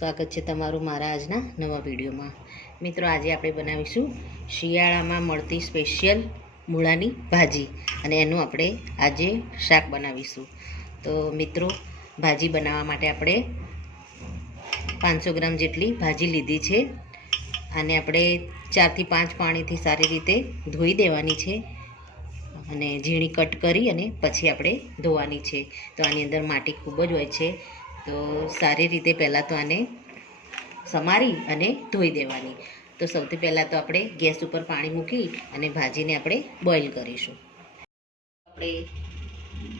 સ્વાગત છે તમારું મારા આજના નવા વિડીયોમાં। મિત્રો, આજે આપણે બનાવીશું શિયાળામાં મળતી સ્પેશિયલ મૂળાની ભાજી અને એનું આપણે આજે શાક બનાવીશું। તો મિત્રો, ભાજી બનાવવા માટે આપણે 500 ગ્રામ જેટલી ભાજી લીધી છે। આને આપણે 4 થી 5 પાણીથી સારી રીતે ધોઈ દેવાની છે અને ઝીણી કટ કરી અને પછી આપણે ધોવાની છે। તો આની અંદર માટી ખૂબ જ હોય છે, તો સારી રીતે પહેલાં તો આને સમારી અને ધોઈ દેવાની। તો સૌથી પહેલાં તો આપણે ગેસ ઉપર પાણી મૂકી અને ભાજીને આપણે બોઇલ કરીશું। આપણે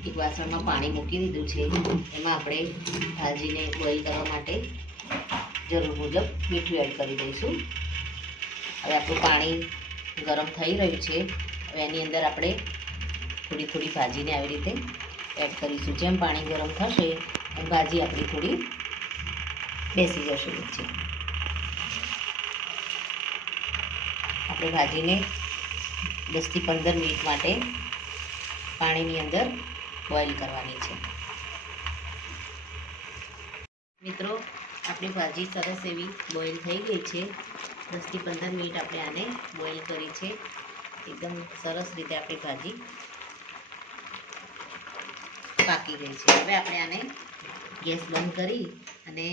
એક વાસણમાં પાણી મૂકી દીધું છે, એમાં આપણે ભાજીને બોઇલ કરવા માટે જરૂર મુજબ મીઠું એડ કરી દઈશું। હવે આપણું પાણી ગરમ થઈ રહ્યું છે। હવે એની અંદર આપણે થોડી થોડી ભાજીને આવી રીતે એડ કરીશું। જેમ પાણી ગરમ થશે એમ ભાજી આપણી થોડી બેસી જશે નીચે। આપણે ભાજીને 10 થી 15 મિનિટ માટે પાણીની અંદર બોઇલ કરવાની છે। મિત્રો, આપણી ભાજી સરસ એવી બોઇલ થઈ ગઈ છે। 10 થી 15 મિનિટ આપણે આને બોઇલ કરી છે। એકદમ સરસ રીતે આપણી ભાજી પાકી ગઈ છે। હવે આપણે આને ગેસ બંધ કરી અને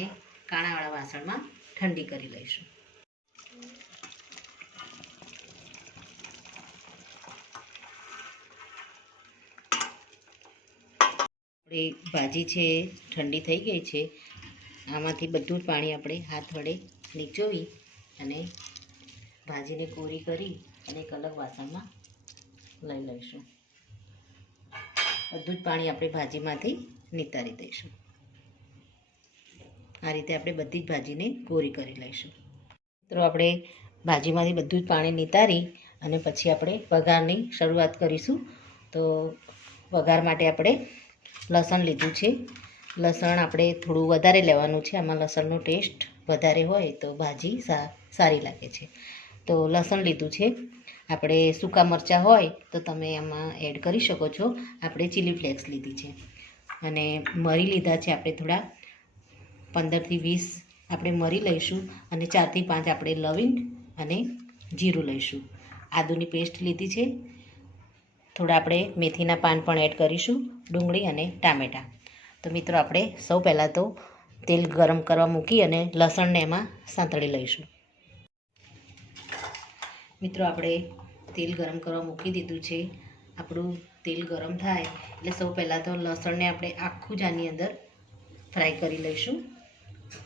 કાણાવાળા વાસણમાં ઠંડી કરી લઈશું। આપણી ભાજી છે ઠંડી થઈ ગઈ છે। આમાંથી બધું જ પાણી આપણે હાથ વડે નીચોવી અને ભાજીને કોરી કરી અને એક અલગ વાસણમાં લઈ લઈશું। બધું જ પાણી આપણે ભાજીમાંથી નિતારી દઈશું। આ રીતે આપણે બધી જ ભાજીને કોરી કરી લઈશું। મિત્રો, આપણે ભાજીમાંથી બધું જ પાણી નિતારી અને પછી આપણે વઘારની શરૂઆત કરીશું। તો વઘાર માટે આપણે લસણ લીધું છે। લસણ આપણે થોડું વધારે લેવાનું છે, આમાં લસણનો ટેસ્ટ વધારે હોય તો ભાજી સારી લાગે છે। તો લસણ લીધું છે। આપણે સૂકા મરચાં હોય તો તમે એમાં એડ કરી શકો છો। આપણે ચીલી ફ્લેક્સ લીધી છે અને મરી લીધા છે આપણે થોડા 15 થી 20 આપણે મરી લઈશું અને 4 થી 5 આપણે લવિંગ અને જીરું લઈશું। આદુની પેસ્ટ લીધી છે, થોડા આપણે મેથીના પાન પણ એડ કરીશું, ડુંગળી અને ટામેટાં। તો મિત્રો, આપણે સૌ પહેલાં તો તેલ ગરમ કરવા મૂકી અને લસણને એમાં સાંતળી લઈશું। મિત્રો, આપણે તેલ ગરમ કરવા મૂકી દીધું છે। આપણું તેલ ગરમ થાય એટલે સૌ પહેલાં તો લસણને આપણે આખું જ આની અંદર ફ્રાય કરી લઈશું।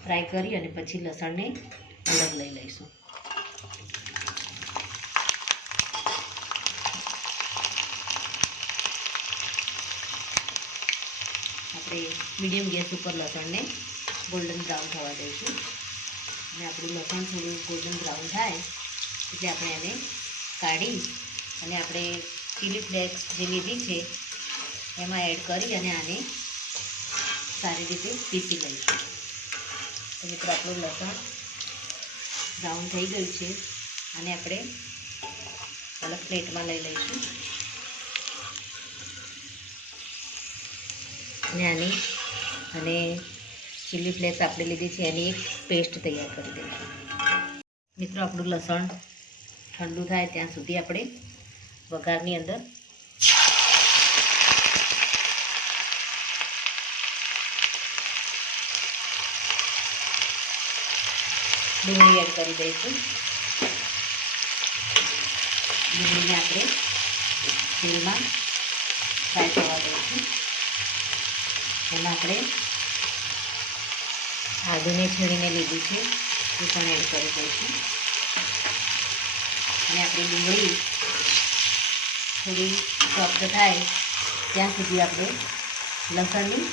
ફ્રાય કરી અને પછી લસણને અલગ લઈ લઈશું। આપણે મીડિયમ ગેસ ઉપર લસણને ગોલ્ડન બ્રાઉન થવા દઈશું અને આપણું લસણ થોડું ગોલ્ડન બ્રાઉન થાય એટલે આપણે એને કાઢી અને આપણે ચીલી ફ્લેક્સ જે લીધી છે એમાં એડ કરી અને આને સારી રીતે પીસી લઈશું। તો મિત્રો, આપણું લસણ બ્રાઉન થઈ ગયું છે, આને આપણે અલગ પ્લેટમાં લઈ લઈશું અને આની અને ચીલી ફ્લેક્સ આપણે લીધી છે એની એક પેસ્ટ તૈયાર કરી દઈશું। મિત્રો, આપણું લસણ ઠંડુ થાય ત્યાં સુધી આપણે વઘારની અંદર ડુંગળી એડ કરી દઈશું। ડુંગળીને આપણે તેલમાં ફ્રાય થવા દઈશું। એમાં આપણે આદુને છીણીને લીધું છે એ પણ એડ કરી દઈશું અને આપણી ડુંગળી થોડી સોફ્ટ થાય ત્યાં સુધી આપણે લસણની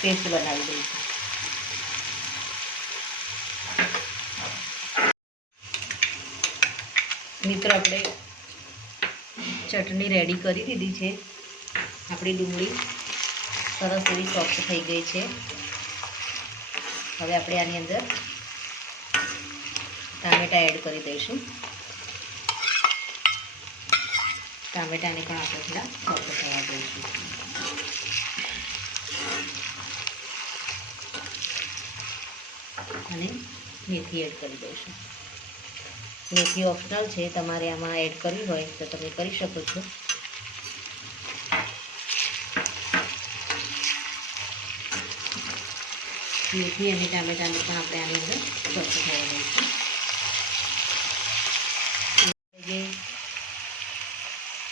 પેસ્ટ બનાવી દઈશું। મિત્રો, આપણે ચટણી રેડી કરી દીધી છે। આપણી ડુંગળી સરસ એવી સોફ્ટ થઈ ગઈ છે। હવે આપણે આની અંદર ટામેટાં એડ કરી દઈશું। ટામેટાને પણ આપણે થોડા સોફ્ટ થવા દઈશું। મેથી એડ કરી દઈશું. મેથી ઓપ્શનલ છે, તમારે આમાં એડ કરવી હોય તો તમે કરી શકો છો. મેથી અને ટામેટાને પણ આપણે આની અંદર ચોપ થવા દઈશું. જે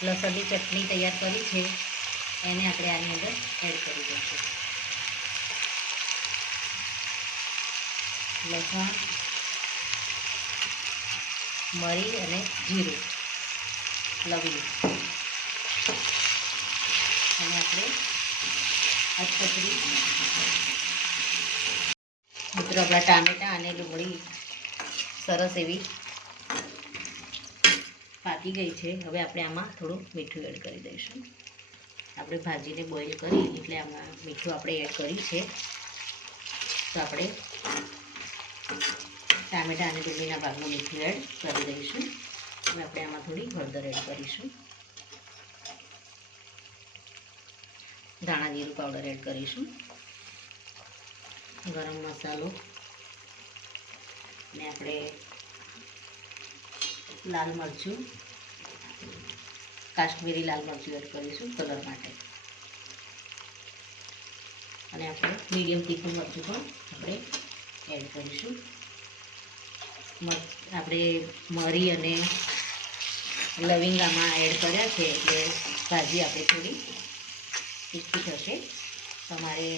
લસણની ચટણી તૈયાર કરી છે એને આપણે આની અંદર એડ કરી દઈશું. લસણ, મરી અને જીરું, લવિંગ અને આપણે અધકચરી. મિત્રો આપણા ટામેટાં અને ડુંગળી સરસ એવી પાકી ગઈ છે. હવે આપણે આમાં થોડું મીઠું એડ કરી દઈશું. આપણે ભાજીને બોઇલ કરી એટલે આમાં મીઠું આપણે એડ કર્યું છે. તો આપણે ટામેટાં અને ડુંગળીના ભાગનું મીઠું એડ કરી દઈશું. અને આપણે આમાં થોડી હળદર એડ કરીશું. ધાણા જીરું પાવડર એડ કરીશું. ગરમ મસાલો ને આપણે લાલ મરચું, કાશ્મીરી લાલ મરચું એડ કરીશું કલર માટે. અને આપણે મીડિયમ તીખું મરચું પણ આપણે એડ કરીશું. આપણે મરી અને લવિંગામાં એડ કર્યા છે એટલે ભાજી આપણે થોડી તીખી થશે. તમારે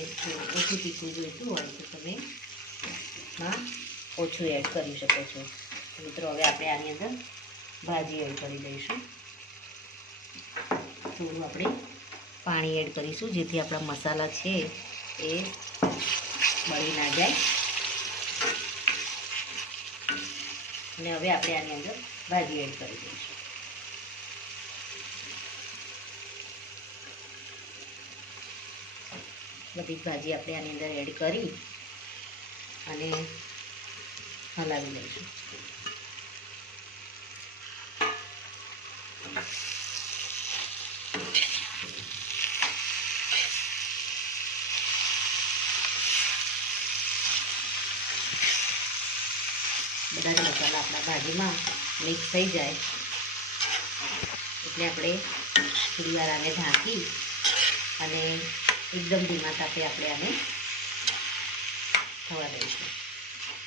ઓછું તીખું જોઈતું હોય તો તમે ઓછું એડ કરી શકો છો. મિત્રો હવે આપણે આની અંદર ભાજી એડ કરી દઈશું. થોડું આપણે પાણી એડ કરીશું જેથી આપણા મસાલા છે એ બળી ના જાય. અને હવે આપણે આની અંદર ભાજી એડ કરી દઈશું. બધી ભાજી આપણે આની અંદર એડ કરી અને હલાવી લઈશું. બધા જ મસાલા આપણા ભાજીમાં મિક્સ થઈ જાય એટલે આપણે થોડી વાર આને ઢાંકી અને એકદમ ધીમા તાપે આપણે આને થવા દઈશું,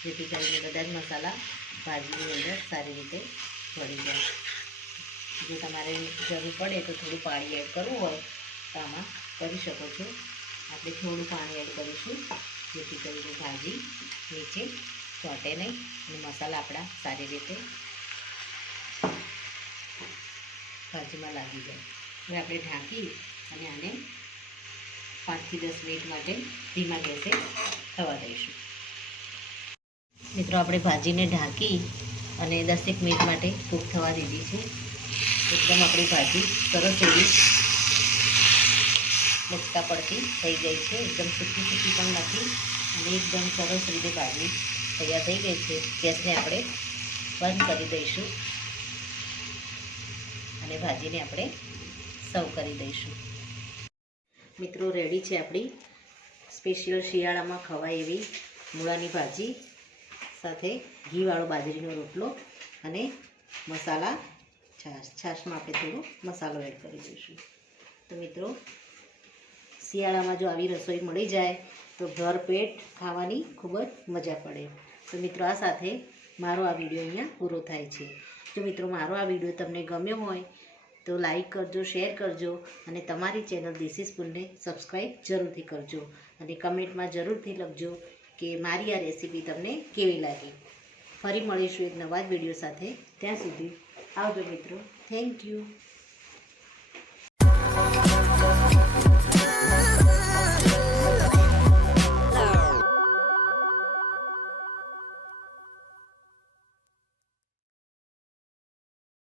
જેથી કરીને બધા જ મસાલા ભાજીની અંદર સારી રીતે ભળી જાય. જો તમારે જરૂર પડે તો થોડું પાણી એડ કરવું હોય તો આમાં કરી શકો છો. આપણે થોડું પાણી એડ કરીશું જેથી કરીને ભાજી નીચે ચોંટે નહીં અને મસાલા આપણા સારી રીતે ભાજીમાં લાગી જાય. હવે આપણે ઢાંકી અને આને 5 થી 10 મિનિટ માટે ધીમા ગેસે થવા દઈશું. મિત્રો આપણે ભાજીને ઢાંકી અને 10 મિનિટ માટે કૂક થવા દીધી છે. એકદમ આપણી ભાજી સરસ એવી મુક્તા પડતી થઈ ગઈ છે. એકદમ સૂકી પણ નથી અને એકદમ સરસ રીતે ભાજી તૈયાર થઈ ગઈ છે. ગેસને આપણે બંધ કરી દઈશું અને ભાજીને આપણે સર્વ કરી દઈશું. મિત્રો રેડી છે આપણી સ્પેશિયલ શિયાળામાં ખવાય એવી મૂળાની ભાજી સાથે ઘીવાળો બાજરીનો રોટલો અને મસાલા છાશમાં આપણે થોડો મસાલો એડ કરી દઈશું. તો મિત્રો શિયાળામાં જો આવી રસોઈ મળી જાય તો ભરપેટ ખાવાની ખૂબ જ મજા પડે. તો મિત્રો આ સાથે મારો આ વિડીયો અહીંયા પૂરો થાય છે. જો મિત્રો મારો આ વિડીયો તમને ગમ્યો હોય તો લાઈક કરજો, શેર કરજો અને તમારી ચેનલ દેશી સ્પૂનને સબસ્ક્રાઈબ જરૂરથી કરજો અને કમેન્ટમાં જરૂરથી લખજો કે મારી આ રેસીપી તમને કેવી લાગી. ફરી મળીશું એક નવા જ વિડીયો સાથે. ત્યાં સુધી આવજો મિત્રો. Thank you.